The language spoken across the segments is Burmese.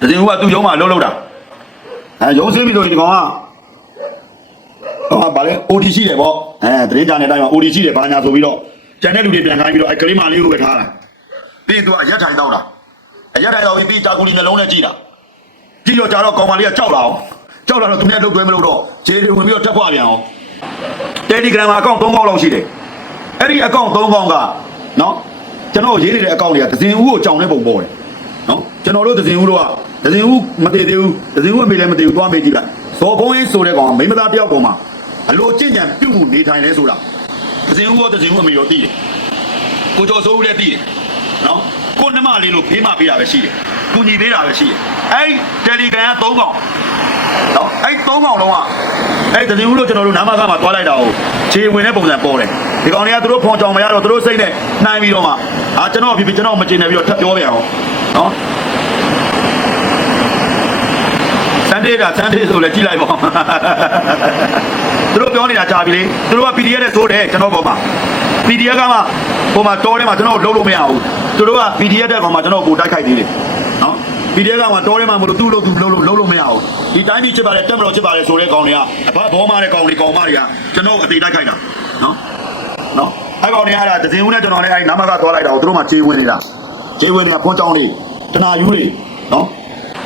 တစင်ဦးကသူ့ရုံးမှာလှုပ်လှုပ်တာအဲရုံးဆွေးပြီဆိုရင်ဒီကောင်ကဟောဗာလဲ OT ရှိတယ်ပေါ့အဲတရင်ကြတဲ့အတိုင်းမှာ OT ရှိတယ်ဘာညာဆိုပြီးတော့ကျန်တဲ့လူတွေပြန်ခိုင်းပြီးတော့အဲကလေးမလေးကိုပဲထားတာပြီးသူကအရက်ထိုင်တော့တာအရက်ထိုင်တော့ပြီးတာကူလီနှလုံးနဲ့ကြည့်တာကြည့်တော့ကြာတော့ကောင်မလေးကကြောက်လာအောင်ကြောက်လာတော့သူနဲ့လှုပ်သွဲမလို့တော့ခြေတွေဝင်ပြီးတော့ထပ်ဖွာပြန်အောင် Telegram မှာအကောင့်3ပေါက်လောက်ရှိတယ်အဲ့ဒီအကောင့်3ပေါက်ကနော်ကျွန်တော်ရေးနေတဲ့အကောင့်တွေကဒဇင်ဦးကိုကြောင်တဲ့ပုံပေါ်တယ် နော်ကျွန်တော်တို့ဒဇင်ဦးတို့ကဒဇင်ဦးမတည်သေးဘူးဒဇင်ဦးအမေလည်းမတည်ဘူးသွားမေးကြည့်လိုက်ဇော်ဘုံရေးဆိုတဲ့ကောင်ကမိန်းမသားတယောက်ပေါ်မှာအလိုကျင့်ကြံပြုတ်မှုနေထိုင်လဲဆိုတာဒဇင်ဦးရောဒဇင်ဦးအမေရောသိတယ်ကိုကျော်စိုးဦးလည်းသိတယ်နော်ကိုနှမလေးလို့ဖေးမပေးတာပဲရှိတယ်ကုညီသေးတာပဲရှိတယ်အဲ့ Telegram က3ကောင်နော်အဲ့သုံးကောင်လုံးကအဲ့တရင်ဦးလို့ကျွန်တော်တို့နာမကမှာတွားလိုက်တာကိုခြေဝင်တဲ့ပုံစံပေါ်တယ်ဒီကောင်တွေကသူတို့ဖုန်ကြောင်မရတော့သူတို့စိတ်နဲ့နှိုင်းပြီးတော့မှအာကျွန်တော်ဖြစ်ဖြစ်ကျွန်တော်မကျင်နေပြီးတော့ထပ်ပြောပြန်အောင်နော်စ န်ဒေးတာစန်ဒေးဆိုလဲကြည့်လိုက်ပါသူတို့ပြောနေတာကြာပြီလေသူတို့က PDF နဲ့သိုးတယ်ကျွန်တော်ပေါ်မှာ PDF ကမှဟိုမှာတောထဲမှာကျွန်တော်လုံးလို့မရဘူးသူတို့က PDF တဲ့ကောင်မှာကျွန်တော်ကိုတိုက်ခိုက်သေးတယ်နော် PDF ကမှတောထဲမှာမလို့သူ့လို့သူ့လုံးလို့လုံးလို့မရဘူးဒီတိုင်းပြည်ချစ်ပါတယ်တက်မတော်ချစ်ပါတယ်ဆိုတဲ့ကောင်တွေကအဘဘောမားတဲ့ကောင်တွေကောင်မတွေကကျွန်တော်အသေးတိုက်ခိုက်တာနော်နော်အဲ့ကောင်တွေအဲ့ဒါဒဇင်ဦးနဲ့ကျွန်တော်လည်းအဲ့နာမကသွားလိုက်တာကိုသူတို့မှခြေဝင်နေတာခြေဝင်နေတာဖုန်းကြောင်းလေးတနာယူလေးနော်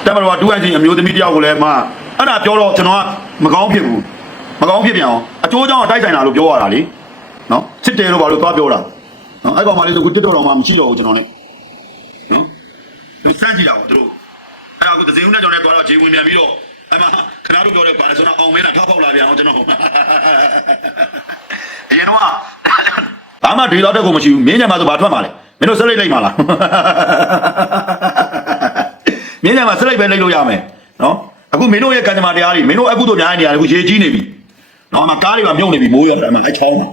တက်မတော်ကဒူးအချင်းအမျိုးသမီးတယောက်ကိုလည်းမှအဲ့ဒါပြောတော့ကျွန်တော်ကမကောင်းဖြစ်ဘူးမကောင်းဖြစ်ပြန်အောင်အကျိုးကြောင့်တိုက်ဆိုင်တာလို့ပြောရတာလေနော်စစ်တယ်လို့ဘာလို့သွားပြောတာနော်အဲ့ကောင်မလေးကတစ်တော်တော်မှမရှိတော့ဘူးကျွန်တော်နဲ့နော်သူစမ်းကြည့်တာပေါ့သူတို့အဲ့ဒါကသဇင်ဦးနဲ့ကျွန်တော်နဲ့သွားတော့ဂျေဝင်ပြန်ပြီးတော့အမခဏတို့ပြောတဲ့ပါလဲဆိုတော့အောင်မင်းကထောက်ပေါက်လာပြန်အောင်ကျွန်တော်ဒီရင်တော့ဘာမှဒေတော့တက်ကိုမရှိဘူးမင်းညမှာဆိုဘာထွက်မှာလဲမင်းတို့စရိတ်လိုက်မှာလား မင်းညမှာစရိတ်ပဲလိုက်လို့ရမယ်နော်အခုမင်းတို့ရဲ့ကံကြမ္မာတရားတွေမင်းတို့အခုတို့များနေရတယ်အခုရေကြီးနေပြီနော်မကားတွေပါမြုပ်နေပြီမိုးရတာမှအဲချောင်းမှာ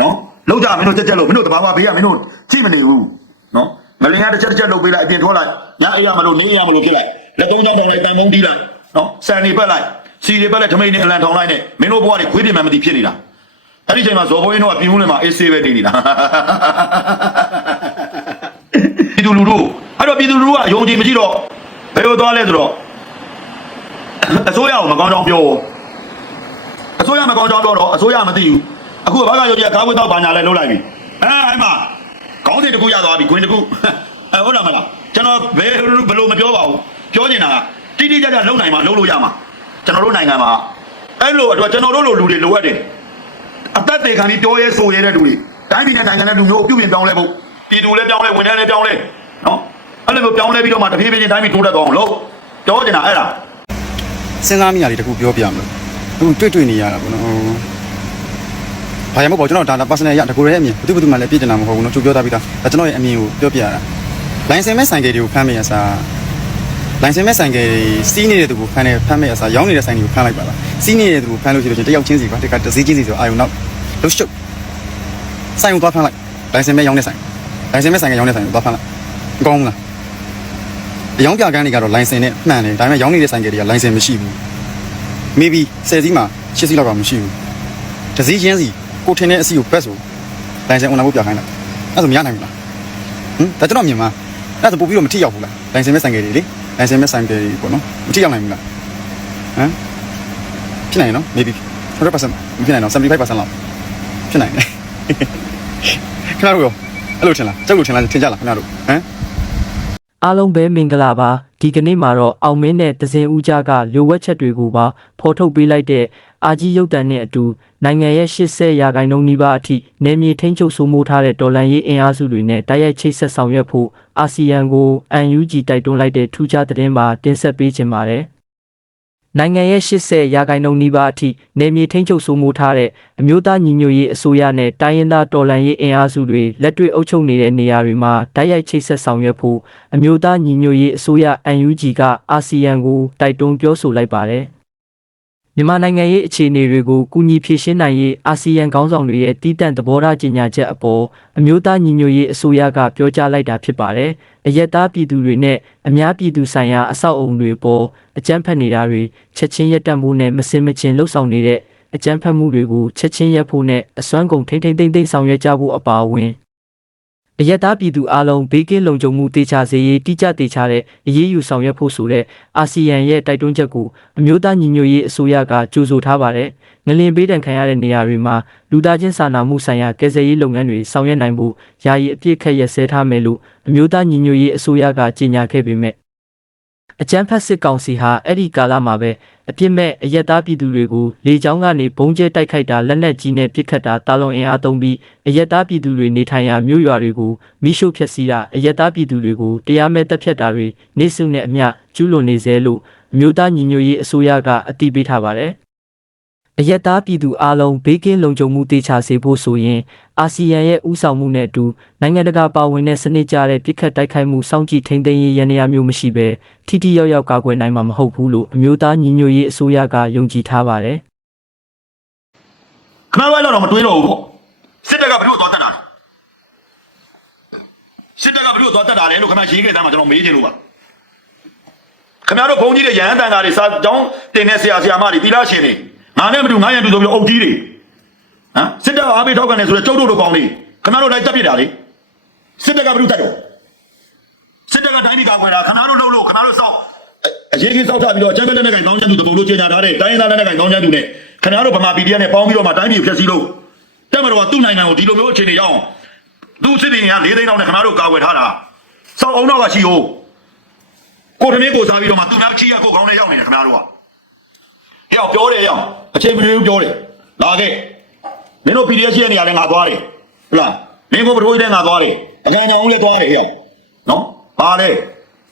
နော်လောက်ကြမင်းတို့တက်တက်လို့မင်းတို့တဘာဝဘေးကမင်းတို့ကြည့်မနေဘူးနော်မလင်ကတစ်ချက်တစ်ချက်လုပ်ပေးလိုက်အပြင်ထွက်လိုက်ညအိရမလို့နေရမလို့ဖြစ်လိုက်လက်သုံးချောင်းတောင်လိုက်တန်မုံတီးလိုက်နော်ဆန်နေပက်လိုက်စီတွေပက်လိုက်ထမိန်နေအလံထောင်လိုက်နဲ့မင်းတို့ဘဝတွေခွေးပြင်းမှမသိဖြစ်နေတာအဲ့ဒီချိန်မှာဇော်ဘိုးရင်တို့ကပြင်းဦးနေမှာအေးဆေးပဲတည်နေတာပြည်သူလူထုအဲ့တော့ပြည်သူလူထုကယုံကြည်မရှိတော့ဘ ယ်လိုသွားလဲဆိုတော့အစိုးရကိုမကောင်းကြောင်းပြောအစိုးရမကောင်းကြောင်းတော့တော့အစိုးရမသိဘူးအခုဘာကရုပ်ကြီးကားဝတ်တော့ဘာညာလဲလုံးလိုက်ပြီအဲအဲ့မှာခေါင်းစဉ်တစ်ခုရသွားပြီခွင်းတစ်ခုအဲဟုတ်လားမလားကျွန်တော်ဘယ်ဘယ်လိုမပြောပါဘူးပြောနေတာကတိတိကျကျလုံနိုင်မှာလုံလို့ရမှာကျွန်တော်တို့နိုင်ငံမှာအဲ့လိုအတွက်ကျွန်တော်တို့လိုလူတွေလိုအပ်တယ်အသက်သေးခံပြီးပြောရဲဆိုရဲတဲ့လူတွေတိုင်းပြည်နဲ့နိုင်ငံနဲ့လူမျိုးပြုပြင်ပြောင်းလဲဖို့ပြည်သူလည်းပြောင်းလဲဝန်ထမ်းလည်းပြောင်းလဲနော်အဲ့ လိုမျိုးပြောင်းလဲပြီးတော့မှတဖြည်းဖြည်းချင်းတိုင်းပြည်တိုးတက်သွားအောင်လို့ပြောနေတာအဲ့ဒါစဉ်းစားမိရလေးတခုပြောပြမလို့သူတွေ့တွေ့နေရတာပေါ့နော်ဘာရမပေါ့ကျွန်တော်ဒါ personal ရတကူရဲ့အမြင်ဘယ်သူဘယ်သူမှလည်းပြည့်တင်တာမဟုတ်ဘူးနော်သူပြောသားပြီးသားဒါကျွန်တော်ရဲ့အမြင်ကိုပြောပြရတာလိုင်စင်မဲ့ဆိုင်ကယ်တွေကိုဖမ်းမိရစားလိုင်စင်မဲ့ဆိုင်ကယ်တွေစီးနေတဲ့သူကိုဖမ်းနေဖမ်းမိရစားရောင်းနေတဲ့ဆိုင်တွေကိုဖမ်းလိုက်ပါလားစီးနေတဲ့သူကိုဖမ်းလို့ရှိလို့ချင်းတယောက်ချင်းစီပါတကတစ်စီးချင်းစီဆိုအာယုံနောက်လှုပ်ရှုပ်ဆိုင်ကိုသွားဖမ်းလိုက်လိုင်စင်မဲ့ရောင်းတဲ့ဆိုင်လိုင်စင်မဲ့ဆိုင်ကရောင်းတဲ့ဆိုင်ကိုသွားဖမ်းလိုက်ကောင်းလား အယောင်ပြကန်းတွေကတော့လိုင်စင်နဲ့မှန်တယ်ဒါပေမဲ့ရောင်းနေတဲ့ဆိုင်ကယ်တွေကလိုင်စင်မရှိဘူး maybe 10စီးမှာ8စီးလောက်ကမရှိဘူးတစ်စီးချင်းစီကိုထင်းတဲ့အစီကိုဘက်ဆိုလိုင်စင် online ကိုပြခိုင်းလိုက်အဲ့ဒါဆိုမရနိုင်ဘူးလားဟမ်ဒါကျွန်တော်မြင်မှာအဲ့ဒါဆိုပို့ပြီးတော့မထိရောက်ဘူးလားလိုင်စင်မဲ့ဆိုင်ကယ်တွေလေလိုင်စင်မဲ့ဆိုင်ကယ်တွေပေါ့နော်မထိရောက်နိုင်ဘူးလားဟမ်ဖြစ်နိုင်နော် maybe 100%မဖြစ်နိုင်တော့75%လောက်ဖြစ်နိုင်တယ်ခင်ဗျားတို့ရောအဲ့လိုထင်လားကြောက်လို့ထင်လားထင်ကြလားခင်ဗျားတို့ဟမ် အားလုံးပဲမင်္ဂလာပါဒီကနေ့မှာတော့အောင်မင်းနဲ့တစင်ဦးကြကလိုဝက်ချက်တွေကိုပါဖော်ထုတ်ပေးလိုက်တဲ့အာကြီးရုပ်တံနဲ့အတူနိုင်ငံရဲ့80ရာခိုင်နှုန်းနီးပါးအထိနေမြေထိန်းချုပ်စိုးမိုးထားတဲ့ဒေါ်လာရေးအင်အားစုတွေနဲ့တိုက်ရိုက်ချိတ်ဆက်ဆောင်ရွက်ဖို့အာဆီယံကို UNG တိုက်တွန်းလိုက်တဲ့ထူးခြားသတင်းပါတင်ဆက်ပေးခြင်းပါတယ် နိုင်ငံရဲ့80ရာခိုင်နှုန်းနီးပါးအထိနေမြေထိန်းချုပ်စိုးမိုးထားတဲ့အမျိုးသားညီညွတ်ရေးအစိုးရနဲ့တိုင်းရင်းသားတော်လှန်ရေးအင်အားစုတွေလက်တွေ့အုပ်ချုပ်နေတဲ့နေရာတွေမှာတိုက်ရိုက်ချိတ်ဆက်ဆောင်ရွက်ဖို့အမျိုးသားညီညွတ်ရေးအစိုးရ UNG ကအာဆီယံကိုတိုက်တွန်းပြောဆိုလိုက်ပါတယ်။ မြန်မာနိုင်ငံရဲ့အခြေအနေတွေကိုကူညီဖြေရှင်းနိုင်ရေးအာဆီယံခေါင်းဆောင်တွေရဲ့တည်တံ့သဘောထားကြေညာချက်အပေါ်အမျိုးသားညီညွတ်ရေးအစိုးရကပြောကြားလိုက်တာဖြစ်ပါတယ်။အရက်သားပြည်သူတွေနဲ့အများပြည်သူဆိုင်ရာအဆောက်အုံတွေပေါ်အကြမ်းဖက်နေတာတွေချက်ချင်းရပ်တန့်မှုနဲ့မစင်မချင်းလှုပ်ဆောင်နေတဲ့အကြမ်းဖက်မှုတွေကိုချက်ချင်းရပ်ဖို့နဲ့အစွမ်းကုန်ထိမ့်ထိမ့်သိမ့်သိမ့်ဆောင်ရွက်ကြဖို့အပါအဝင် အယက်သားပြည်သူအလုံးဘေးကင်းလုံခြုံမှုတေချာစေရေးတိကျတေချာတဲ့အရေးယူဆောင်ရွက်ဖို့ဆိုတဲ့အာဆီယံရဲ့တိုက်တွန်းချက်ကိုအမျိုးသားညီညွတ်ရေးအစိုးရကကြိုဆိုထားပါတယ်။ငလင်ဘေးဒဏ်ခံရတဲ့နေရာတွေမှာလူသားချင်းစာနာမှုဆိုင်ရာကယ်ဆယ်ရေးလုပ်ငန်းတွေဆောင်ရွက်နိုင်ဖို့ယာယီအပြည့်ခက်ရစဲထားမယ်လို့အမျိုးသားညီညွတ်ရေးအစိုးရကကြေညာခဲ့ပေမဲ့ အကြမ်းဖက်စစ်ကောင်စီဟာအဲ့ဒီကာလမှာပဲအပြစ်မဲ့အရက်သားပြည်သူတွေကိုလေကြောင်းကနေဘုံကျဲတိုက်ခိုက်တာလက်နက်ကြီးနဲ့ပစ်ခတ်တာတာလွန်အင်အားသုံးပြီးအရက်သားပြည်သူတွေနေထိုင်ရာမြို့ရွာတွေကိုမိရှုဖျက်ဆီးတာအရက်သားပြည်သူတွေကိုတရားမဲ့တပ်ဖြတ်တာတွေနေစုနဲ့အမျှကျူးလွန်နေစေလို့အမျိုးသားညီညွတ်ရေးအစိုးရကအတည်ပြုထားပါတယ် အရက်သားပြည်သူအလုံးဘေးကင်းလုံခြုံမှုတေချာစေဖို့ဆိုရင်အာဆီယံရဲ့ဥဆောင်မှုနဲ့အတူနိုင်ငံတကာပါဝင်တဲ့စနစ်ကြတဲ့ပြစ်ခတ်တိုက်ခိုက်မှုစောင့်ကြည့်ထိန်းသိမ်းရေးရန်ရာမျိုးမရှိဘဲထိထိရောက်ရောက်ကာကွယ်နိုင်မှာမဟုတ်ဘူးလို့အမျိုးသားညီညွတ်ရေးအစိုးရကယုံကြည်ထားပါတယ်ခဏလိုက်တော့မတွေးတော့ဘူးပေါ့စစ်တပ်ကဘယ်လိုသွားတက်တာလဲစစ်တပ်ကဘယ်လိုသွားတက်တာလဲလို့ခဏရေးခဲ့သားမှာကျွန်တော်မေးချင်လို့ပါခင်ဗျားတို့ဘုန်းကြီးတွေရဟန်းတန်ဃာတွေစာကြောင်းတင်တဲ့ဆရာဆရာမတွေသီလရှင်တွေ ငါနဲ့မတူငါရန်တူဆိုပြီးအုပ်ကြီးတွေဟမ်စစ်တပ်ကအားပေးထောက်ခံနေဆိုတော့ကျုပ်တို့လိုကောင်းနေခင်ဗျားတို့လိုက်တက်ပြစ်တာလေစစ်တပ်ကဘယ်လိုတက်တော့စစ်တပ်ကတိုင်းပြည်ကာကွယ်တာခင်ဗျားတို့လှုပ်လို့ခင်ဗျားတို့စောက်အရေးကြီးစောက်ထပြီးတော့ချမ်းပဲလက်နဲ့ကင်ကောင်းချမ်းသူတပုံလို့ကြေညာထားတဲ့တိုင်းရင်းသားလက်နဲ့ကင်ကောင်းချမ်းသူနဲ့ခင်ဗျားတို့ဗမာပြည်တရားနဲ့ပေါင်းပြီးတော့မှတိုင်းပြည်ကိုဖျက်ဆီးလို့တက်မတော်ကသူ့နိုင်ငံကိုဒီလိုမျိုးအခြေအနေရောက်အောင်သူ့စစ်တီတွေက၄သိန်းလောက်နဲ့ခင်ဗျားတို့ကာကွယ်ထားတာစောက်အောင်တော့ကရှိ ਉਹ ကိုတမင်းကိုစားပြီးတော့မှသူများချီရကိုကောင်းနဲ့ရောက်နေတယ်ခင်ဗျားတို့က ဟဲ့အောင်ပြောတယ်ရောက်အချိန်မရွေးဘူးပြောတယ်လာခဲ့မင်းတို့ PDF ရှိတဲ့နေရာလဲငါသွားတယ်ဟုတ်လားမင်းကိုပထိုးကြီးတဲ့ငါသွားတယ်အကန်အောင်လည်းသွားတယ်ဟဲ့ရောက်နော်ပါလေ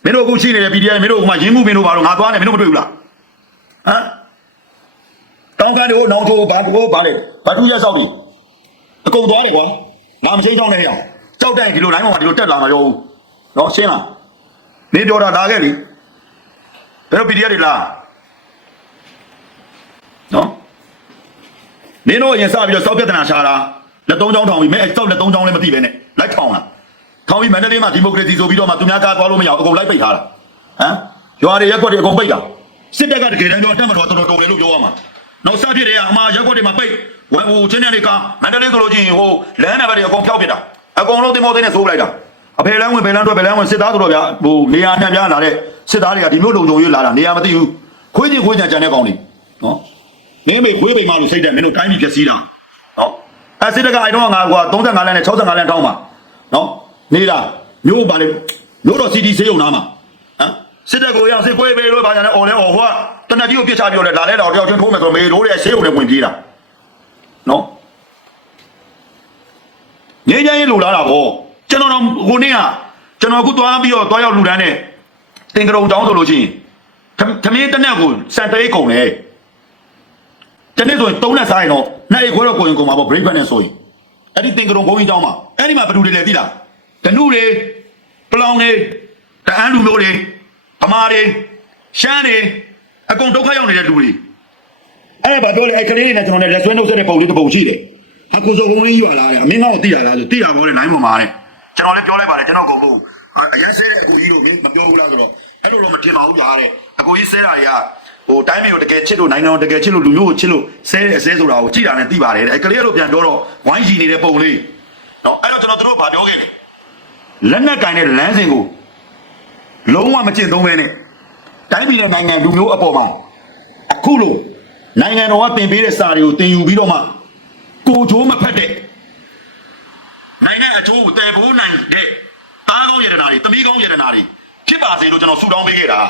မင်းတို့အခုရှိနေတဲ့ PDF မင်းတို့ကမှရင်းမှုမင်းတို့ဘာလို့ငါသွားတယ်မင်းတို့မတွေ့ဘူးလားဟမ်တောင်းကန်တို့နောင်ထိုးဘာကိုဘာလဲဘာသူရက်ဆောက်ပြီအကုန်သွားတယ်ကွာငါမချင်းချောင်းနဲ့ဟဲ့အောင်ကြောက်တဲ့ဒီလိုတိုင်းပေါ်မှာဒီလိုတက်လာမှာရောဘူးနော်ရှင်းလားမင်းပြောတာလာခဲ့လေဘယ်တော့ PDF တွေလား နော်မင်းတို့အရင်စပြီးတော့စောက်ပြဿနာရှာတာလက်သုံးချောင်းထောင်ပြီးမင်းအဲ့စောက်လက်သုံးချောင်းလည်းမသိပဲနဲ့လိုက်ထောင်လာထောင်ပြီးမန္တလေးမှာဒီမိုကရေစီဆိုပြီးတော့မှသူများကားသွားလို့မရအောင်အကုန်လိုက်ပိတ်ထားတာဟမ်ရွာတွေရက်ကွက်တွေအကုန်ပိတ်တာစစ်တပ်ကတကယ်တမ်းပြောတက်မတော်တော်တော်တယ်လို့ပြောရမှာနောက်စဖြစ်တယ်ကအမှားရက်ကွက်တွေမှာပိတ်ဝဟိုချင်းတဲ့တွေကမန္တလေးဆိုလို့ချင်းဟိုလမ်းနံပါတ်တွေအကုန်ဖျောက်ပစ်တာအကုန်လုံးတင်မောသိန်းနဲ့ဆိုးပလိုက်တာအဖေလမ်းဝင်ဖေလမ်းထွက်ဖေလမ်းဝင်စစ်သားတို့တော့ဗျာဟိုနေရာနှံ့ပြားလာတဲ့စစ်သားတွေကဒီမျိုးလုံခြုံရေးလာတာနေရာမသိဘူးခွေးချင်းခွေးချန်ကြံတဲ့ကောင်တွေနော် မင်းမေခွေးပိန်မလို့စိတ်တယ်မင်းတို့တိုင်းပြည်ဖြစ်စည်းတာနော်အဲစစ်တကအိုင်တော့ငါကွာ35လမ်းနဲ့65လမ်းတောင်းပါနော်နေတာမျိုးပါလေမျိုးတော့ CD ဆေးရုံနားမှာဟမ်စစ်တပ်ကိုရောက်စစ်ခွေးပေးလို့ပါကြတယ်အော်လဲအော်ဟိုကတနက်ကြီးကိုပြစ်ချပြောလဲလာလဲတော့တယောက်ချင်းထိုးမယ်ဆိုမေတို့ရဲ့ဆေးရုံနဲ့ဝင်ပြေးတာနော်ငင်းချမ်းရေးလိုလာတာဗောကျွန်တော်တော့ကိုနေ့ကကျွန်တော်အခုသွားပြီးတော့သွားရောက်လူတန်းနဲ့တင်ကြုံတောင်းဆိုလို့ရှိရင်သမင်းတစ်နက်ကိုစံတရိတ်ကုန်တယ် တနေ့ဆိုရင်သုံးလက်စားရင်တော့နှစ်အိတ်ခွဲတော့ကိုရင်ကုန်မှာဗော break back နဲ့ဆိုရင်အဲ့ဒီတင်ကြုံဘုံကြီးတောင်းမှာအဲ့ဒီမှာဘယ်သူတွေလဲသိလားဒနုတွေပလောင်တွေတအန်းလူမျိုးတွေဗမာတွေရှမ်းတွေအကုန်ဒုက္ခရောက်နေတဲ့လူတွေအဲ့ဒါဘာပြောလဲအဲ့ကလေးတွေနဲ့ကျွန်တော်နဲ့လက်ဆွဲနှုတ်ဆက်တဲ့ပုံလေးတစ်ပုံရှိတယ်။အကူစုံဘုံလေးယူလာတယ်။အမင်းကတော့သိရလားဆိုသိရပါဘောလေနိုင်ပေါ်မှာတဲ့။ကျွန်တော်လည်းပြောလိုက်ပါတယ်ကျွန်တော်ကုန်ဖို့အရင်ဆဲတဲ့အကူကြီးတို့မင်းမပြောဘူးလားဆိုတော့အဲ့လိုတော့မထင်ပါဘူးဗျာတဲ့အကူကြီးဆဲတာတွေက ဟိုတိုင်းမျိုးတကယ်ချစ်လို့နိုင်ငံတော်တကယ်ချစ်လို့လူမျိုးကိုချစ်လို့ဆဲတယ်ဆဲဆိုတာကိုကြည်တာနဲ့သိပါတယ်တဲ့။အဲ့ကလေးတို့ပြန်ပြောတော့ဝိုင်းကြီးနေတဲ့ပုံလေးနော်အဲ့တော့ကျွန်တော်တို့ဘာပြောခဲ့လဲ။လက်နက်ကင်တဲ့လမ်းစဉ်ကိုလုံးဝမကျင့်သုံးပဲနဲ့တိုင်းပြည်နဲ့နိုင်ငံလူမျိုးအပေါ်မှာအခုလို့နိုင်ငံတော်ကတင်ပေးတဲ့စာတွေကိုတင်ယူပြီးတော့မှကိုချိုးမဖက်တဲ့နိုင်ငံအချိုးကိုတည်ဖို့နိုင်တဲ့တားကောင်းရတနာတွေတမီးကောင်းရတနာတွေဖြစ်ပါစေလို့ကျွန်တော်ဆုတောင်းပေးခဲ့တာ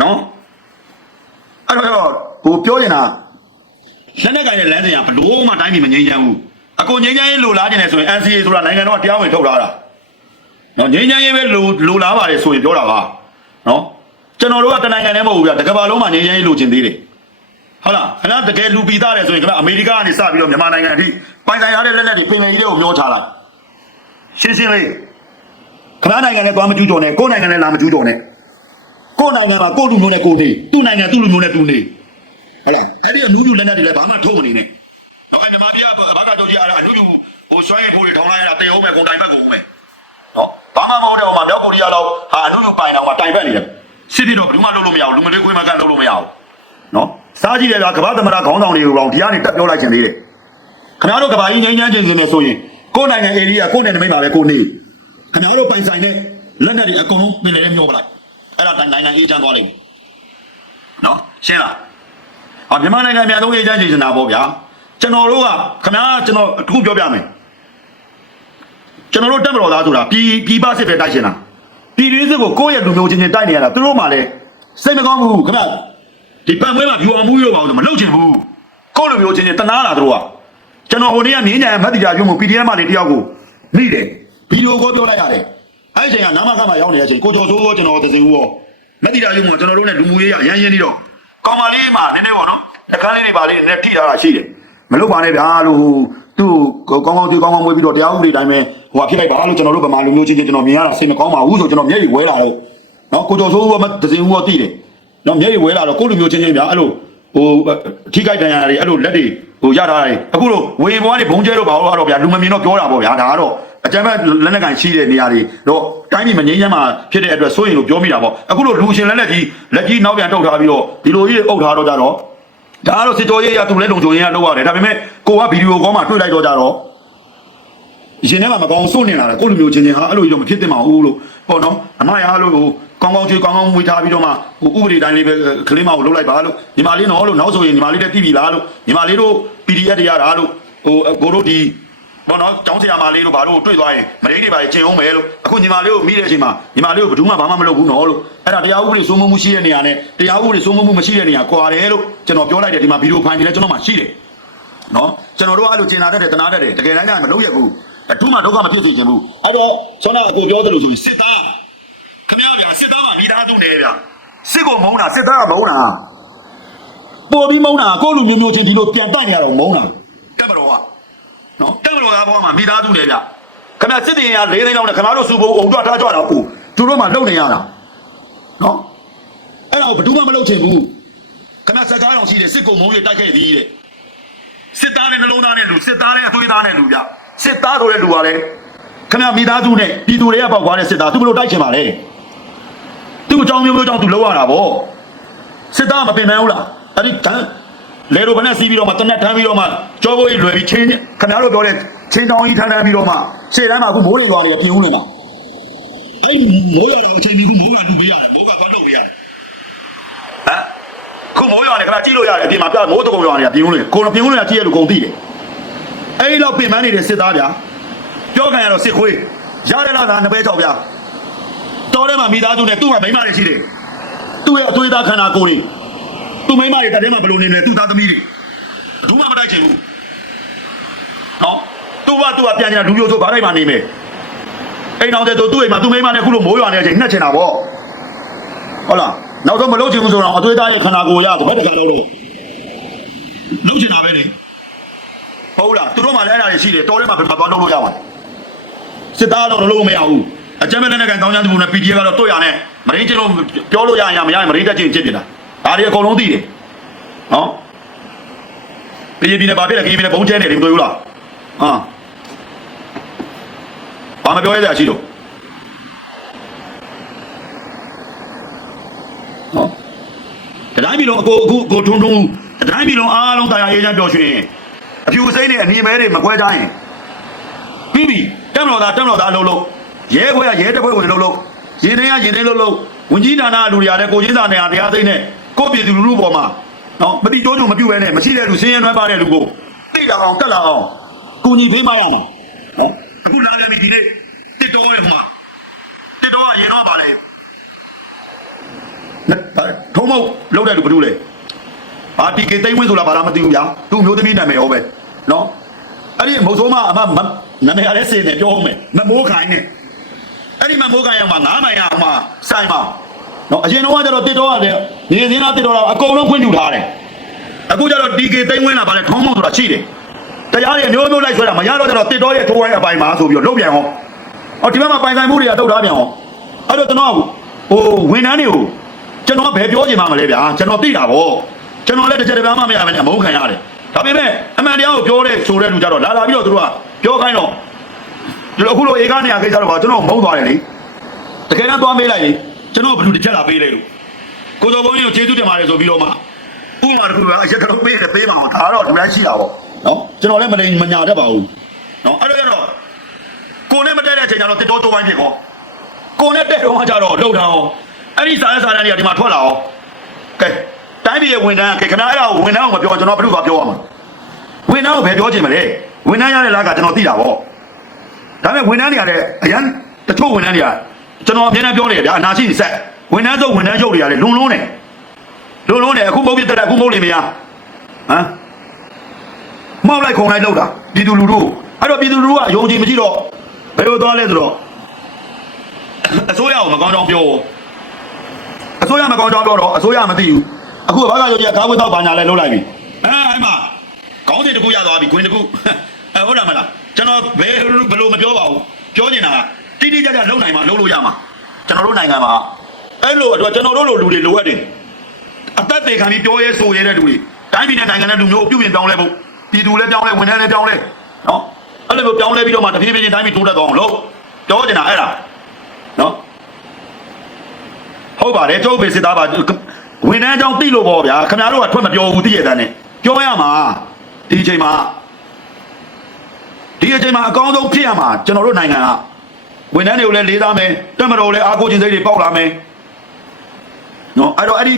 နော် အဲ့တော့ဟိုပြောရင်တာလက်နဲ့ကင်တဲ့လမ်းစဉ်ကဘလို့မှတိုင်းပြည်မငြိမ်းချမ်းဘူးအကိုငြိမ်းချမ်းရေးလိုလားနေတယ်ဆိုရင် NCA ဆိုတာနိုင်ငံတော်ကတရားဝင်ထုတ်ထားတာနော်ငြိမ်းချမ်းရေးပဲလိုလိုလားပါတယ်ဆိုရင်ပြောတာပါနော်ကျွန်တော်တို့ကတနိုင်ငံတည်းမဟုတ်ဘူးဗျတကဘာလုံးမှာငြိမ်းချမ်းရေးလိုချင်သေးတယ်ဟုတ်လားခင်ဗျားတကယ်လူပြီးသားတယ်ဆိုရင်ခင်ဗျားအမေရိကကနေစပြီးတော့မြန်မာနိုင်ငံအထိပိုင်ဆိုင်ရတဲ့လက်နက်တွေပင်လယ်ကြီးတွေကိုမျောချလိုက်ရှင်းရှင်းလေးခင်ဗျားနိုင်ငံနဲ့သွားမကျူးကျော်နဲ့ကိုယ်နိုင်ငံနဲ့လာမကျူးကျော်နဲ့ ကိုယ်နိုင်ငံမှာကိုယ်လူမျိုးနဲ့ကိုယ်နေသူ့နိုင်ငံသူ့လူမျိုးနဲ့သူနေဟုတ်လားအဲ့ဒီအမျိုးမျိုးလက်နက်တွေလည်းဘာမှထုတ်မနေနဲ့ဟုတ်ကဲ့မြန်မာပြည်ကဘာကတော့ကြရတာအမျိုးမျိုးဟိုဆွဲပိုးတွေထောင်းလိုက်ရတာတေအောင်ပဲကိုတိုင်ဘက်ကိုပဲနော်ဘာမှမဟုတ်တဲ့ဟိုမှာမြောက်ကိုရီးယားလောက်ဟာအမျိုးမျိုးပိုင်တော့မှတိုင်ဘက်နေတယ်စစ်ပြီးတော့ဘယ်သူမှလုပ်လို့မရဘူးလူမလေးခွေးမကန်လုပ်လို့မရဘူးနော်စားကြည့်တယ်ဗျာကမ္ဘာသမ္မတခေါင်းဆောင်တွေကိုကောင်ဒီကနေတက်ပြောလိုက်ခြင်းသေးတယ်ခင်ဗျားတို့ကဘာကြီးငိမ့်ချမ်းခြင်းစင်နေဆိုရင်ကိုယ်နိုင်ငံ area ကိုယ်နယ်နိမိတ်ပါပဲကိုနေခင်ဗျားတို့ပိုင်ဆိုင်တဲ့လက်နက်တွေအကုန်လုံးပြင်လေမျောပလိုက် အဲ့ဒါတိုင်းနိုင်ငံအေးချမ်းသွားလိမ့်မယ်နော်ရှင်းလားဟာမြန်မာနိုင်ငံအများဆုံးအေးချမ်းချင်တာပေါ့ဗျာကျွန်တော်တို့ကခင်ဗျားကျွန်တော်အခုပြောပြမယ်ကျွန်တော်တို့တက်မတော်သားဆိုတာပြည်ပြည်ပစစ်ပဲတိုက်ရှင်တာပြည်ရင်းစစ်ကိုကိုယ့်ရဲ့လူမျိုးချင်းချင်းတိုက်နေရတာသူတို့မှလည်းစိတ်မကောင်းဘူးခင်ဗျာဒီပန်ပွဲမှာဖြူအောင်မှုရောပါလို့မလုပ်ချင်ဘူးကိုယ့်လူမျိုးချင်းချင်းတနာလာသူတို့ကကျွန်တော်ဟိုနေ့ကမြင်းညာမတ်တီတာရုံးမှု PDF မှနေတယောက်ကိုမိတယ်ဗီဒီယိုကောပြောလိုက်ရတယ် အဲ့ဒီအချိန်ကနာမခမှာရောက်နေတဲ့အချိန်ကိုကျော်စိုးရောကျွန်တော်တစင်ဦးရောမတ်တီတာရုံးမှုကျွန်တော်တို့နဲ့လူမှုရေးရရမ်းရင်းနေတော့ကောင်မလေးမှနည်းနည်းပေါ့နော်တခန်းလေးတွေပါလေးနည်းနည်းထိထားတာရှိတယ်မလုပ်ပါနဲ့ဗျာလို့သူ့ကောင်းကောင်းသွေးကောင်းကောင်းမွေးပြီးတော့တရားဥပဒေတိုင်းပဲဟိုဖြစ်လိုက်ပါလို့ကျွန်တော်တို့ဗမာလူမျိုးချင်းချင်းကျွန်တော်မြင်ရတာစိတ်မကောင်းပါဘူးဆိုကျွန်တော်မျက်ရည်ဝဲလာတော့နော်ကိုကျော်စိုးရောတစင်ဦးရောတိတယ်နော်မျက်ရည်ဝဲလာတော့ကိုလူမျိုးချင်းချင်းဗျာအဲ့လိုဟိုထိခိုက်တန်ရာတွေအဲ့လိုလက်တွေဟိုရထားတယ်အခုလို့ဝေဘွားတွေဘုံကျဲတော့ပါတော့တော့ဗျာလူမမြင်တော့ပြောတာပေါ့ဗျာဒါကတော့ အကြမ်းဖက်လက်နက်ကန်ရှိတဲ့နေရာတွေတော့တိုင်းပြည်မငြိမ်းချမ်းမှာဖြစ်တဲ့အတွက်စိုးရင်လို့ပြောမိတာပေါ့အခုလို့လူရှင်လက်လက်ကြီးလက်ကြီးနောက်ပြန်တုတ်ထားပြီးတော့ဒီလိုကြီးအုပ်ထားတော့ကြတော့ဒါကတော့စစ်တော်ရေးရသူလည်းလုံခြုံရေးရလောက်ရတယ်ဒါပေမဲ့ကိုကဗီဒီယိုကောမှတွေ့လိုက်တော့ကြတော့ရှင်ထဲမှာမကောင်းစွန့်နေလာတယ်ကိုလူမျိုးချင်းချင်းဟာအဲ့လိုကြီးတော့မဖြစ်သင့်ပါဘူးလို့ပေါ့နော်အမရလို့ဟိုကောင်းကောင်းချွေးကောင်းကောင်းမွေးထားပြီးတော့မှဟိုဥပဒေတိုင်းလေးပဲကလေးမကိုလှုပ်လိုက်ပါလို့ညီမလေးနော်လို့နောက်ဆိုရင်ညီမလေးတက်ပြီပြီလားလို့ညီမလေးတို့ PDF တွေရတာလို့ဟိုကိုတို့ဒီ ဘောနော်ကျောင်းဆရာမလေးတို့ဘာလို့တွေ့သွားရင်မရင်းတွေပါကျင်အောင်မယ်လို့အခုညီမလေးကိုမိတဲ့အချိန်မှာညီမလေးကိုဘယ်သူမှဘာမှမလုပ်ဘူးနော်လို့အဲ့ဒါတရားဥပဒေစိုးမိုးမှုရှိတဲ့နေရာနဲ့တရားဥပဒေစိုးမိုးမှုမရှိတဲ့နေရာကွာတယ်လို့ကျွန်တော်ပြောလိုက်တယ်ဒီမှာဗီဒီယိုဖိုင်တွေလည်းကျွန်တော်မှရှိတယ်နော်ကျွန်တော်တို့ကအဲ့လိုကျင်လာတတ်တယ်တနာတတ်တယ်တကယ်တမ်းကမလုပ်ရဘူးအထူးမှဒုက္ခမဖြစ်စေချင်ဘူးအဲ့တော့ဆောနာအကိုပြောသလိုဆိုရင်စစ်သားခမရဗျာစစ်သားကမိသားစုနေဗျာစစ်ကိုမုန်းတာစစ်သားကမုန်းတာပေါ်ပြီးမုန်းတာကိုယ့်လူမျိုးမျိုးချင်းဒီလိုပြန်တိုက်နေရတော့မုန်းတာတက်မတော်က နော်တက်မတော်သားဘဝမှာမိသားစုနေဗျခမရစစ်တင်ရ၄သိန်းလောက်နဲ့ခမရတို့စုဖို့အုံတော့ထားကြတာဟုတ်သူတို့မှလုံနေရတာနော်အဲ့ဒါကိုဘယ်သူမှမလုပ်ချင်ဘူးခမရစကားတော်ရှိတယ်စစ်ကိုမုန်းရတိုက်ခဲ့သည်တဲ့စစ်သားနဲ့နှလုံးသားနဲ့လူစစ်သားနဲ့အသွေးသားနဲ့လူပြစစ်သားဆိုတဲ့လူကလည်းခင်ဗျမိသားစုနဲ့ပြည်သူတွေကပေါက်သွားတဲ့စစ်သားသူဘယ်လိုတိုက်ချင်ပါလဲသူ့အကြောင်းမျိုးမျိုးကြောင့်သူလောက်ရတာဗောစစ်သားမပင်မန်းဘူးလားအဲ့ဒီကံ လေလိုဘနဲ့စီးပြီးတော့မှတနက်ထမ်းပြီးတော့မှကြောဘိုးကြီးလွယ်ပြီးချင်းခင်ဗျားတို့ပြောတဲ့ချင်းတောင်းကြီးထမ်းထမ်းပြီးတော့မှရှေ့တန်းမှာအခုမိုးတွေရွာနေပြင်ဦးနေမှာအဲ့မိုးရွာတော့အချိန်ကြီးခုမိုးကလူပေးရတယ်မိုးကသွားတော့ပေးရတယ်ဟမ်ခုမိုးရွာနေခင်ဗျာကြည့်လို့ရတယ်အပြင်မှာပြမိုးတကုံရွာနေတာပြင်ဦးနေကိုယ်ပြင်ဦးနေတာကြည့်ရလို့ကုန်သိတယ်အဲ့ဒီလောက်ပြင်ပန်းနေတဲ့စစ်သားဗျာပြောခံရတော့စစ်ခွေးရတဲ့လားဒါနှစ်ပဲကြောက်ဗျာတော်ထဲမှာမိသားစုနဲ့သူ့မှာမိန်းမတွေရှိတယ်သူ့ရဲ့အသွေးသားခန္ဓာကိုယ်တွေ သူ့မိန်းမတွေတက်ထဲမှာဘယ်လိုနေလဲသူ့သားသမီးတွေဘူးမှမတိုက်ချင်ဘူးနော်သူ့ဘသူ့ကပြန်နေတာလူမျိုးဆိုဘာတိုင်းမှာနေမယ်အိမ်အောင်တဲ့သူ့အိမ်မှာသူ့မိန်းမနဲ့ခုလိုမိုးရွာနေတဲ့အချိန်နှက်ချင်တာပေါ့ဟုတ်လားနောက်တော့မလုပ်ချင်ဘူးဆိုတော့အသွေးသားရဲ့ခန္ဓာကိုယ်ရတပတ်တကလုံးလို့လုပ်ချင်တာပဲလေဟုတ်လားသူတို့မှလည်းအဲ့ဒါတွေရှိတယ်တော်ထဲမှာဘယ်မှာသွားလုပ်လို့ရမှာစစ်သားတော့လုပ်လို့မရဘူးအကြမ်းမဲ့လက်နက်ကန်တောင်းချမ်းသူနဲ့ PDF ကတော့တွေ့ရနဲ့မရင်းချင်းတို့ပြောလို့ရရင်မရရင်မရင်းတက်ချင်းဖြစ်နေတာ ဒါတွေအကုန်လုံးသိတယ်နော်ပြည်ပြည်နဲ့ဗာပြက်တယ်ပြည်ပြည်နဲ့ဘုံကျဲနေတယ်မတွေ့ဘူးလားဟာဘာမပြောရကြရှိတော့နော်တတိုင်းပြည်လုံးအကိုအခုကိုထုံထုံတတိုင်းပြည်လုံးအားလုံးတရားရေးချမ်းပြောရွှင်အဖြူစိမ့်နဲ့အမြင်မဲတွေမကွဲကြရင်ပြီးပြီတက်မတော်သားတက်မတော်သားအလုပ်လုပ်ရဲခွဲကရဲတပ်ဖွဲ့ဝင်အလုပ်လုပ်ရင်ထဲကရင်ထဲလုပ်လုပ်ဝင်ကြီးဌာနလူတွေရတယ်ကိုချင်းစာနေရာတရားသိမ့်နဲ့ ကိုပြည်သူလူထုပေါ်မှာနော်မတိကျိုးကျုံမပြုတ်ပဲနဲ့မရှိတဲ့လူစင်းရဲနှွမ်းပါတဲ့လူကိုသိလာအောင်တက်လာအောင်ကိုညီဖေးမရမှာနော်အခုလာတယ်ဒီနေ့တစ်တော်ရဲ့မှာတစ်တော်ကရင်တော့ပါလေထုံးမုတ်လောက်တဲ့လူဘယ်လိုလဲအာတီကေသိမ့်ဝင်းဆိုတာဘာသာမသိဘူးဗျာသူ့မျိုးသမီးနာမည်ဟောပဲနော်အဲ့ဒီမုတ်ဆိုးမအမမနာမည်ရတဲ့စင်နဲ့ပြောအောင်မယ်မမိုးခိုင်းနဲ့အဲ့ဒီမမိုးခိုင်းရမှာ9မိုင်ရအောင်မှာစိုင်းပါ နော်အရင်တော့ကကျတော့တစ်တော့ရတယ်နေစင်းသားတစ်တော့အကုန်လုံးဖွင့်ပြထားတယ်အခုကျတော့တီကေသိမ့်ဝင်းလာပါလေခေါင်းမောင်းဆိုတာရှိတယ်တရားတွေမျိုးမျိုးလိုက်ဆွဲတာမရတော့ကျတော့တစ်တော့ရဲ့ထိုးဝိုင်းအပိုင်းမှာဆိုပြီးတော့လုတ်ပြန်အောင်အော်ဒီဘက်မှာပိုင်ဆိုင်မှုတွေကတုတ်ထားပြန်အောင်အဲ့တော့ကျွန်တော်ဟိုဝန်ထမ်းတွေကိုကျွန်တော်ဘယ်ပြောချင်မှမလဲဗျာကျွန်တော်သိတာဗောကျွန်တော်လည်းတစ်ချက်တစ်ပန်းမှမရမနဲ့မဟုတ်ခံရတယ်ဒါပေမဲ့အမှန်တရားကိုပြောတဲ့ဆိုတဲ့လူကြတော့လာလာပြီးတော့သူတို့ကပြောခိုင်းတော့ဒီလိုအခုလိုဧကနေရာကိစ္စတော့ကကျွန်တော်မုန်းသွားတယ်လေတကယ်တော့သွားမေးလိုက်လေ ကျွန်တော်ဘယ်သူတစ်ချက်လာပေးလဲလို့ကိုတော်ဘုန်းကြီးကိုကျေးဇူးတင်ပါတယ်ဆိုပြီးတော့မှဥပမာတစ်ခုကအရက်ကတော့ပေးတယ်ပေးပါအောင်ဒါတော့ဒီများရှိတာပေါ့နော်ကျွန်တော်လည်းမလိမ်မညာတတ်ပါဘူးနော်အဲ့တော့ကျတော့တဲ့အချိန်ကျတော့တစ်တော်တိုးပိုင်းဖြစ်ကောကိုနဲ့တက်တော့မှကြတော့လှုပ်တာအောင်အဲ့ဒီစာရဲစာတန်းတွေကဒီမှာထွက်လာအောင်ကဲတိုင်းပြည်ရဲ့ဝန်ထမ်းကခင်ဗျားအဲ့ဒါကိုဝန်ထမ်းကိုမပြောကျွန်တော်ဘယ်လိုကပြောရမှာဝန်ထမ်းကိုဘယ်ပြောချင်မလဲဝန်ထမ်းရတဲ့လားကကျွန်တော်သိတာပေါ့ဒါပေမဲ့ဝန်ထမ်းတွေကလည်းအရန်တချို့ဝန်ထမ်းတွေက ကျွန်တော်အမြဲတမ်းပြောနေတယ်ဗျာအနာရှိနေဆက်ဝန်ထမ်းဆိုဝန်ထမ်းရုပ်တွေကလည်းလုံလုံးနေလုံလုံးနေအခုမဟုတ်ပြတဲ့အခုမဟုတ်နေမရဟမ်မောက်လိုက်ခုံလိုက်လောက်တာပြည်သူလူထုအဲ့တော့ပြည်သူလူထုကယုံကြည်မကြည့်တော့ဘယ်လိုသွားလဲဆိုတော့အစိုးရကိုမကောင်းကြောင်းပြောအစိုးရမကောင်းကြောင်းပြောတော့အစိုးရမသိဘူးအခုဘာကရောကြီးကားဝတ်တော့ဘာညာလဲလှုပ်လိုက်ပြီအဲအဲ့မှာကောင်းတဲ့တကူရသွားပြီခွင်းတကူအဲဟုတ်လားမလားကျွန်တော်ဘယ်ဘယ်လိုမပြောပါဘူးပြောနေတာက တိတိကျကျလုံနိုင်မှာလုံလို့ရမှာကျွန်တော်တို့နိုင်ငံမှာအဲ့လိုအတွက်ကျွန်တော်တို့လိုလူတွေလိုအပ်တယ်အသက်သေခံပြီးပြောရဲဆိုရဲတဲ့လူတွေတိုင်းပြည်နဲ့နိုင်ငံနဲ့လူမျိုးကိုပြုပြင်ပြောင်းလဲဖို့ပြည်သူလည်းပြောင်းလဲဝန်ထမ်းလည်းပြောင်းလဲနော်အဲ့လိုမျိုးပြောင်းလဲပြီးတော့မှတဖြည်းဖြည်းချင်းတိုင်းပြည်တိုးတက်သွားအောင်လုပ်ပြောနေတာအဲ့ဒါနော်ဟုတ်ပါတယ်ကျုပ်ပဲစစ်သားပါဝန်ထမ်းအကြောင်းသိလို့ပေါ့ဗျာခင်ဗျားတို့ကထွက်မပြောဘူးသိရတဲ့နဲ့ပြောရမှာဒီအချိန်မှာဒီအချိန်မှာအကောင်းဆုံးဖြစ်ရမှာကျွန်တော်တို့နိုင်ငံက ဝန်ထမ်းတွေကိုလည်းလေးစားမယ်တက်မတော်လည်းအားကိုးခြင်းစိတ်တွေပေါက်လာမယ်နော်အဲ့တော့အဲ့ဒီ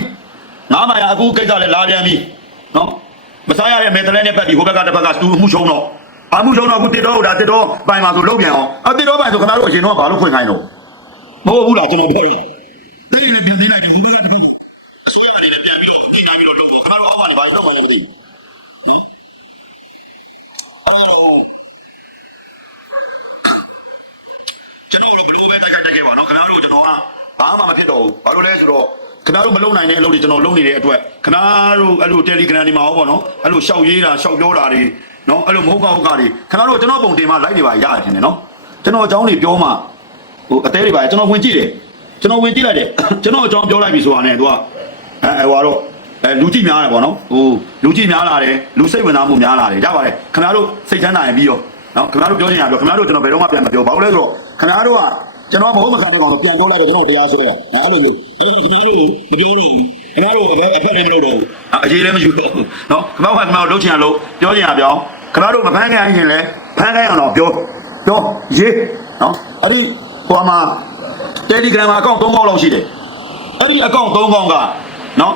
ငါးမိုင်အခုကိစ္စလည်းလာပြန်ပြီနော်မစားရတဲ့မေတ္တလဲနဲ့ပတ်ပြီးဟိုဘက်ကတစ်ဘက်ကတူမှုရှုံးတော့အမှုရှုံးတော့အခုတစ်တော့ဒါတစ်တော့ပိုင်ပါဆိုလုံးပြန်အောင်အတစ်တော့ပိုင်ဆိုခင်ဗျားတို့အရင်တော့ဘာလို့ဖွင့်ခိုင်းတော့မဟုတ်ဘူးလားကျွန်တော်ပြောရဘာမှ မဖြစ်တော့ဘူးဘာလို့လဲဆိုတော့ခင်ဗျားတို့မလုံနိုင်တဲ့အလုပ်တွေကျွန်တော်လုပ်နေတဲ့အတွက်ခင်ဗျားတို့အဲ့လို Telegram တွေမှာဟောပေါ့နော်အဲ့လိုရှောက်ရေးတာရှောက်ပြောတာတွေနော်အဲ့လိုမဟုတ်ကောက်ကောက်တွေခင်ဗျားတို့ကျွန်တော်ပုံတင်မှာ like တွေပါရတယ်ထင်တယ်နော်ကျွန်တော်အကြောင်းတွေပြောမှဟိုအသေးတွေပါကျွန်တော်ဝင်ကြည့်တယ်ကျွန်တော်ဝင်ကြည့်လိုက်တယ်ကျွန်တော်အကြောင်းပြောလိုက်ပြီဆိုတာနဲ့သူကအဲအဲဟွာတော့အဲလူကြည့်များတယ်ပေါ့နော်ဟိုလူကြည့်များလာတယ်လူစိတ်ဝင်စားမှုများလာတယ်ရပါတယ်ခင်ဗျားတို့စိတ်ချမ်းသာရင်ပြီးတော့နော်ခင်ဗျားတို့ပြောချင်တာပြောခင်ဗျားတို့ကျွန်တော်ဘယ်တော့မှပြန်မပြောဘာလို့လဲဆိုတော့ခင်ဗျားတို့က ကျွန်တော်မဟုတ်မဆန်တော့ပြန်ပြောလိုက်တော့ကျွန်တော်တရားဆွဲတာငါအဲ့လိုမျိုးအဲ့ဒီခင်ဗျားတို့မပြောဘူးခင်ဗျားတို့ဘယ်အဖက်နဲ့မလုပ်တော့ဘူးအရေးလည်းမယူတော့ဘူးနော်ခင်ဗျားကခင်ဗျားတို့လုပ်ချင်ရလို့ပြောချင်ရပြောခင်ဗျားတို့မဖမ်းခံရင်လည်းဖမ်းခံရအောင်ပြောပြောရေးနော်အဲ့ဒီဟိုမှာ Telegram မှာအကောင့်၃ကောက်လောက်ရှိတယ်အဲ့ဒီအကောင့်၃ကောက်ကနော်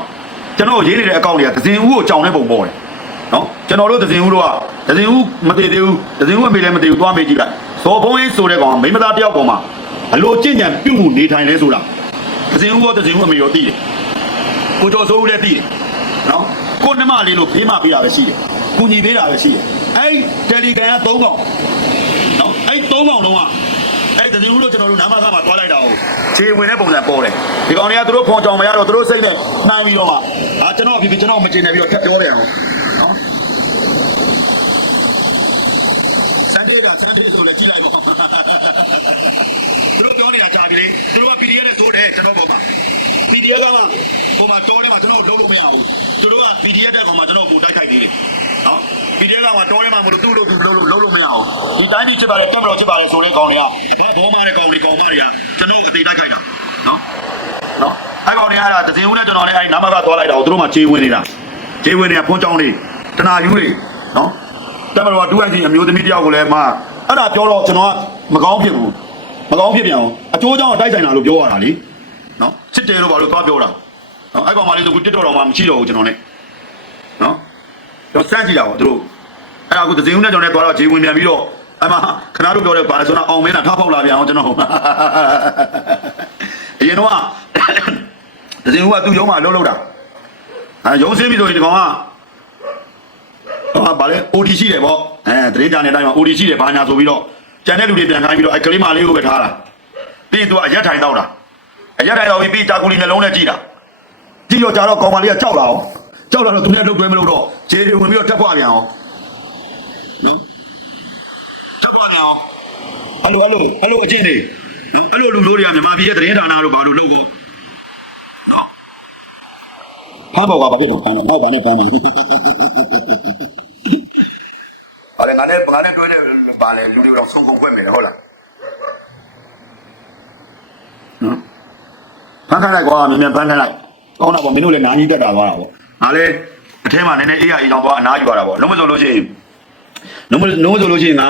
ကျွန်တော်ရေးနေတဲ့အကောင့်တွေကသဇင်ဦးကိုကြောင်တဲ့ပုံပေါ်တယ်နော်ကျွန်တော်တို့သဇင်ဦးတို့ကသဇင်ဦးမတည်သေးဘူးသဇင်ဦးအမေလည်းမတည်ဘူးသွားမေးကြည့်လိုက်ဇော်ဘုံရေးဆိုတဲ့ကောင်ကမိန်းမသားတယောက်ပေါ်မှာ အလိုကျင့်ကြံပြုမှုနေထိုင်လဲဆိုတာသဇင်ဦးရောသဇင်ဦးအမေရောသိတယ်ကိုကျော်စိုးဦးလည်းသိတယ်နော်ကိုနှမလေးလို့ဖေးမပေးတာပဲရှိတယ်ကူညီပေးတာပဲရှိတယ်အဲ့ Telegram က၃ကောင်နော်အဲ့၃ကောင်လုံးကအဲ့တည်းဦးတို့ကျွန်တော်တို့နာမသားမှာတွားလိုက်တာကိုခြေဝင်တဲ့ပုံစံပေါ်တယ်ဒီကောင်တွေကသူတို့ခွန်ကြောင်မရတော့သူတို့စိတ်နဲ့နှိုင်းပြီးတော့မှအာကျွန်တော်ဖြစ်ဖြစ်ကျွန်တော်မကျင်နေပြီးတော့ထပ်ပြောတယ်အောင်နော်စန်ဒေးကစန်ဒေးဆိုလည်းကြည့်လိုက်ပါသူ တို့ပြောနေတာကြာပြီလေသူတို့က PDF နဲ့သိုးတယ်ကျွန်တော်ပေါ်မှာ PDF ကမှဟိုမှာတောထဲမှာကျွန်တော်လုံးလို့မရဘူးသူတို့က PDF တဲ့ကောင်မှာကျွန်တော်ကိုတိုက်ခိုက်သေးတယ်နော် PDF ကမှတောထဲမှာမလို့သူ့လို့သူလုံးလို့လုံးလို့မရဘူးဒီတိုင်းကြီးဖြစ်ပါလေတက်မတော်ဖြစ်ပါလေဆိုတဲ့ကောင်တွေကဘောဘောမားတဲ့ကောင်တွေကောင်မတွေကကျွန်တော်အသေးတိုက်ခိုက်တာနော်နော်အဲ့ကောင်တွေအဲ့ဒါဒဇင်ဦးနဲ့ကျွန်တော်လည်းအဲ့နာမကသွားလိုက်တာကိုသူတို့မှခြေဝင်နေတာခြေဝင်နေတာဖုန်းကြောင်းလေးတနာယူတွေနော်တက်မတော်ကဒူးအချင်းအမျိုးသမီးတယောက်ကိုလည်းမအဲ့ဒါပြောတော့ကျွန်တော်ကမကောင်းဖြစ်ဘူး မကောင်းဖြစ်ပြန်အောင်အကျိုးကြောင့်တိုက်ဆိုင်တာလို့ပြောရတာလीနော်စစ်တယ်လို့ဘာလို့သွားပြောတာနော်အဲ့ကောင်မလေးဆိုခုတစ်တော်တော်မှမရှိတော့ဘူးကျွန်တော်နဲ့နော်တော့စမ်းကြည့်တာပေါ့သူတို့အဲ့ဒါအခုဒဇင်ဦးနဲ့ကျွန်တော်လည်းသွားတော့ခြေဝင်ပြန်ပြီးတော့အမခဏတို့ပြောတဲ့ဘာလဲဆိုတော့အောင်မင်းလားထားပေါက်လာပြန်အောင်ကျွန်တော်အရင်တော့ဒဇင်ဦးကသူ့ရုံးမှာလှုပ်လှုပ်တာအဲရုံးစင်းပြီးဆိုရင်ဒီကောင်ကဟာဗာလဲ OT ရှိတယ်ပေါ့အဲတရင်ကြတဲ့အတိုင်းမှာ OT ရှိတယ်ဘာညာဆိုပြီးတော့ ကြံတဲ့လူတွေပြန်ခိုင်းပြီးတော့အဲကလေးမလေးကိုပဲထားတာပြီးရင်သူကအရက်ထိုင်တော့တာအရက်ထိုင်တော့ပြီးပြီးတာကူလီနှလုံးနဲ့ကြည့်တာကြည့်တော့ကြတော့ကောင်မလေးကကြောက်လာအောင်ကြောက်လာတော့သူနဲ့လှုပ်တွဲမလို့တော့ခြေတွေဝင်ပြီးတော့တက်ခွာပြန်အောင်တက်ခွာပြန်အောင်ဟယ်လိုဟယ်လိုဟယ်လိုအချင်းတွေအဲ့လိုလူလို့တွေကမြန်မာပြည်ရဲ့တရင်ဌာနတို့ဘာလို့လုပ်ဖို့ဖမ်းပေါ်ကဘာဖြစ်လို့ဖမ်းတော့နောက်ဘာနဲ့ဖမ်းမှာအဲ့ဒါ ငါနဲ့ငါနဲ့တွဲနေပါလေလူတွေတော့ဆုံးကုန်ခွင့်ပဲဟုတ်လားနော်ဖမ်းခိုင်းလိုက်ကွာမြန်မြန်ဖမ်းခိုင်းလိုက်ကောင်းတာပေါ့မင်းတို့လည်းနားကြီးတက်တာသွားတာပေါ့ငါလည်းအထဲမှာနည်းနည်းအေးရအေးအောင်သွားအနားယူရတာပေါ့လုံးမစိုးလို့ရှိရင်လုံးမလုံးမစိုးလို့ရှိရင်ငါ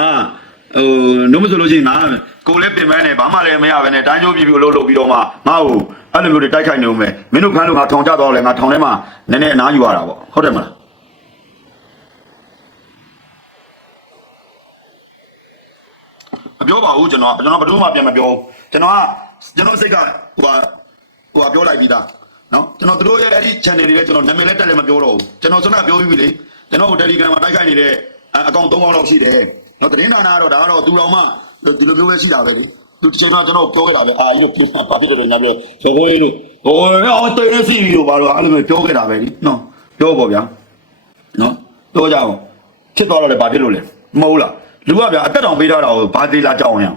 ဟိုနှုတ်မဆိုလို့ရှိရင်ငါကိုလည်းပြင်ပန်းနေဘာမှလည်းမရပဲနဲ့တိုင်းကျိုးပြည်ပြီးအလုပ်လုပ်ပြီးတော့မှငါ့ကိုအဲ့လိုမျိုးတွေတိုက်ခိုက်နေဦးမယ်မင်းတို့ဖမ်းလို့ငါထောင်ကြတော့လဲငါထောင်ထဲမှာနည်းနည်းအနားယူရတာပေါ့ဟုတ်တယ်မလား မပြောပါဘူးကျွန်တော်ကျွန်တော်ဘယ်သူမှပြန်မပြောဘူးကျွန်တော်ကကျွန်တော်စိတ်ကဟိုဟာဟိုဟာပြောလိုက်ပြီးသားနော်ကျွန်တော်တို့ရဲ့အဲ့ဒီ channel တွေလည်းကျွန်တော်နာမည်လည်းတက်လည်းမပြောတော့ဘူးကျွန်တော်စနပြောပြီးပြီလေကျွန်တော် Telegram မှာတိုက်ခိုက်နေတဲ့အကောင့်၃ပေါင်းလောက်ရှိတယ်နော်တရင်နာနာတော့ဒါကတော့သူတော်မှဒီလိုမျိုးပဲရှိတာပဲလေသူကျွန်တော်ကျွန်တော်ပြောခဲ့တာပဲအာကြီးတို့ပြန်ပါဖြစ်တယ်ညာပြောဘောဘိုးကြီးတို့ဟိုအော်တေးနေစီလို့ပါတော့အဲ့လိုမျိုးပြောခဲ့တာပဲလေနော်ပြောပေါ့ဗျာနော်ပြောကြအောင်ဖြစ်သွားတော့လည်းဘာဖြစ်လို့လဲမဟုတ်လား လူကဗျာအသက်တောင်ပေးထားတာကိုဘာသေးလားကြောက်အောင်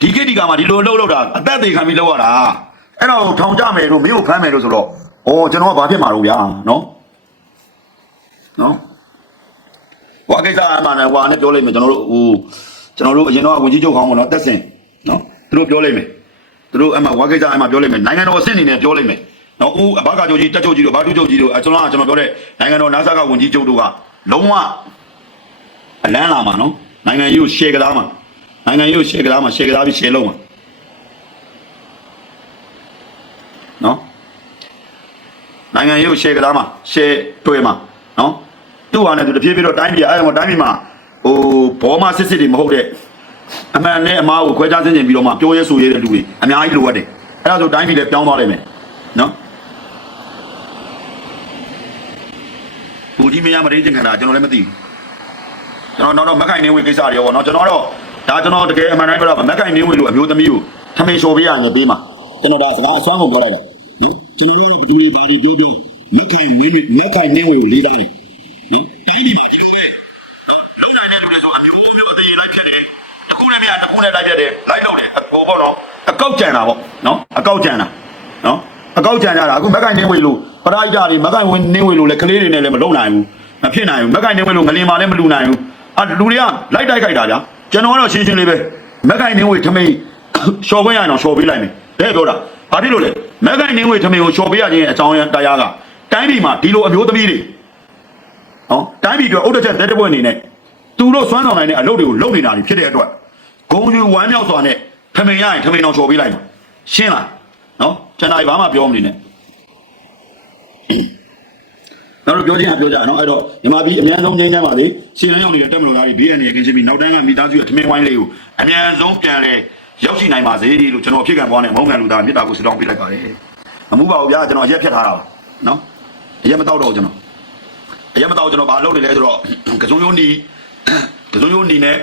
ဒီကိတိကမှာဒီလိုလှုပ်လှုပ်တာအသက်သေးခံပြီးလှုပ်ရတာအဲ့တော့ထောင်ကြမယ်လို့မင်းကိုဖမ်းမယ်လို့ဆိုတော့ဩကျွန်တော်ကဘာဖြစ်မှာလို့ဗျာနော်နော်ဟိုအကိစ္စအမှန်နဲ့ဟိုအနေပြောလိုက်မယ်ကျွန်တော်တို့ဟိုကျွန်တော်တို့အရင်တော့ဝင်ကြီးချုပ်ခေါင်းပေါ့နော်တက်စင်နော်သူတို့ပြောလိုက်မယ်သူတို့အမှဝါကိစ္စအမှပြောလိုက်မယ်နိုင်ငံတော်အဆင့်အနေနဲ့ပြောလိုက်မယ်နော်ဦးအဘကချုပ်ကြီးတက်ချုပ်ကြီးတို့ဘာတူချုပ်ကြီးတို့အကျွန်တော်ကကျွန်တော်ပြောတဲ့နိုင်ငံတော်နာဆာကဝင်ကြီးချုပ်တို့ကလုံးဝအလန်းလာမှာနော် နိုင်ငံရေးကိုရှယ်ကစားမှာနိုင်ငံရေးကိုရှယ်ကစားမှာရှယ်ကစားပြီးရှယ်လုံးမှာနော်နိုင်ငံရေးကိုရှယ်ကစားမှာရှယ်တွဲမှာနော်သူ့ဟာနဲ့သူတဖြည်းဖြည်းတော့တိုင်းပြည်အဲ့ဟိုတိုင်းပြည်မှာဟိုဘောမစစ်စစ်တွေမဟုတ်တဲ့အမှန်နဲ့အမားကိုခွဲခြားဆင်းကျင်ပြီးတော့မှပြောရဲဆိုရဲတဲ့လူတွေအများကြီးလိုအပ်တယ်အဲ့ဒါဆိုတိုင်းပြည်လည်းပြောင်းသွားလိမ့်မယ်နော်ဘူကြီးမရမရင်းချင်ခန္ဓာကျွန်တော်လည်းမသိဘူး ကျွန်တော်နောက်တော့မက်ခိုင်နေဝင်ကိစ္စတွေရောပေါ့နော်ကျွန်တော်တော့ဒါကျွန်တော်တကယ်အမှန်တိုင်းပြောတာမက်ခိုင်နေဝင်လို့အမျိုးသမီးကိုထမင်းလျှော်ပေးရရင်ပေးမှာကျွန်တော်ဒါစကားအစွမ်းကုန်ပြောလိုက်တယ်နော်ကျွန်တော်တို့ဘယ်သူတွေဘာတွေပြောပြောမက်ခိုင်ဝင်မက်ခိုင်နေဝင်ကိုလေးတိုင်းနော်တိုင်းဒီမှာဒီလိုပဲလုံနိုင်တဲ့လူတွေဆိုအမျိုးမျိုးအသေးလိုက်ဖြစ်တယ်တခုနဲ့မြတ်တခုနဲ့လိုက်ပြတယ်လိုက်တော့တယ်ဟိုပေါ့နော်အကောက်ကြံတာပေါ့နော်အကောက်ကြံတာနော်အကောက်ကြံကြတာအခုမက်ခိုင်နေဝင်လို့ပရိုက်တာတွေမက်ခိုင်ဝင်နေဝင်လို့လည်းကလေးတွေနဲ့လည်းမလုံနိုင်ဘူးမဖြစ်နိုင်ဘူးမက်ခိုင်နေဝင်လို့ငလင်မာလည်းမလူနိုင်ဘူး အာလူတွေကလိုက်တိုက်ခိုက်တာဗျာကျွန်တော်ကတော့ရှင်းရှင်းလေးပဲမက်ကိုင်နေဝေထမိန်ရှော်ခွင့်ရအောင်ရှော်ပေးလိုက်မယ်တဲ့ပြောတာဘာဖြစ်လို့လဲမက်ကိုင်နေဝေထမိန်ကိုရှော်ပေးရခြင်းအကြောင်းတရားကတိုင်းပြည်မှာဒီလိုအမျိုးသမီးတွေနော်တိုင်းပြည်အတွက်အုတ်တက်ချက်လက်တပွဲအနေနဲ့သူတို့စွမ်းဆောင်နိုင်တဲ့အလုပ်တွေကိုလုပ်နေတာတွေဖြစ်တဲ့အတွက်ဂုံယူဝမ်းမြောက်စွာနဲ့ထမိန်ရရင်ထမိန်အောင်ရှော်ပေးလိုက်မှာရှင်းလားနော်ကျွန်တော်ဘာမှပြောမနေနဲ့ နောက်တော့ပြောချင်တာပြောကြနော်အဲ့တော့မြန်မာပြည်အများဆုံးငြိမ်းချမ်းပါလေရှင်းလန်းရောက်နေတဲ့တက်မလို့သားတွေ BN ရဲ့ကင်းချင်းပြီးနောက်တန်းကမိသားစုရဲ့ထမင်းဝိုင်းလေးကိုအများဆုံးပြန်လဲရောက်ရှိနိုင်ပါစေလို့ကျွန်တော်အဖြစ်ကံပွားနဲ့မုန်းကန်လူသားမေတ္တာကိုဆုတောင်းပေးလိုက်ပါတယ်မမှုပါဘူးဗျာကျွန်တော်အရက်ဖြတ်ထားတာပါနော်အရက်မတော့တော့ကျွန်တော်အရက်မတော့ကျွန်တော်ဘာလုပ်နေလဲဆိုတော့ကစုံယုံနီကစုံယုံနီနဲ့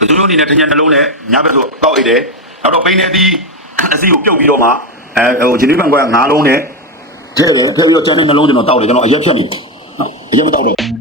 ကစုံယုံနီနဲ့ထညံနှလုံးနဲ့ညဘက်ဆိုတောက်အိတ်တယ်နောက်တော့ပိန်းနေသည်အစီကိုပြုတ်ပြီးတော့မှအဲဟိုဂျင်းနီဘန်ကွာငါးလုံးနဲ့ ထဲတယ်ထဲပြီးတော့ကျန်တဲ့နှလုံးကျွန်တော်တောက်တယ်ကျွန်တော်အရက်ဖြတ်နေတယ်နော်အရက်မတောက်တော့ဘူး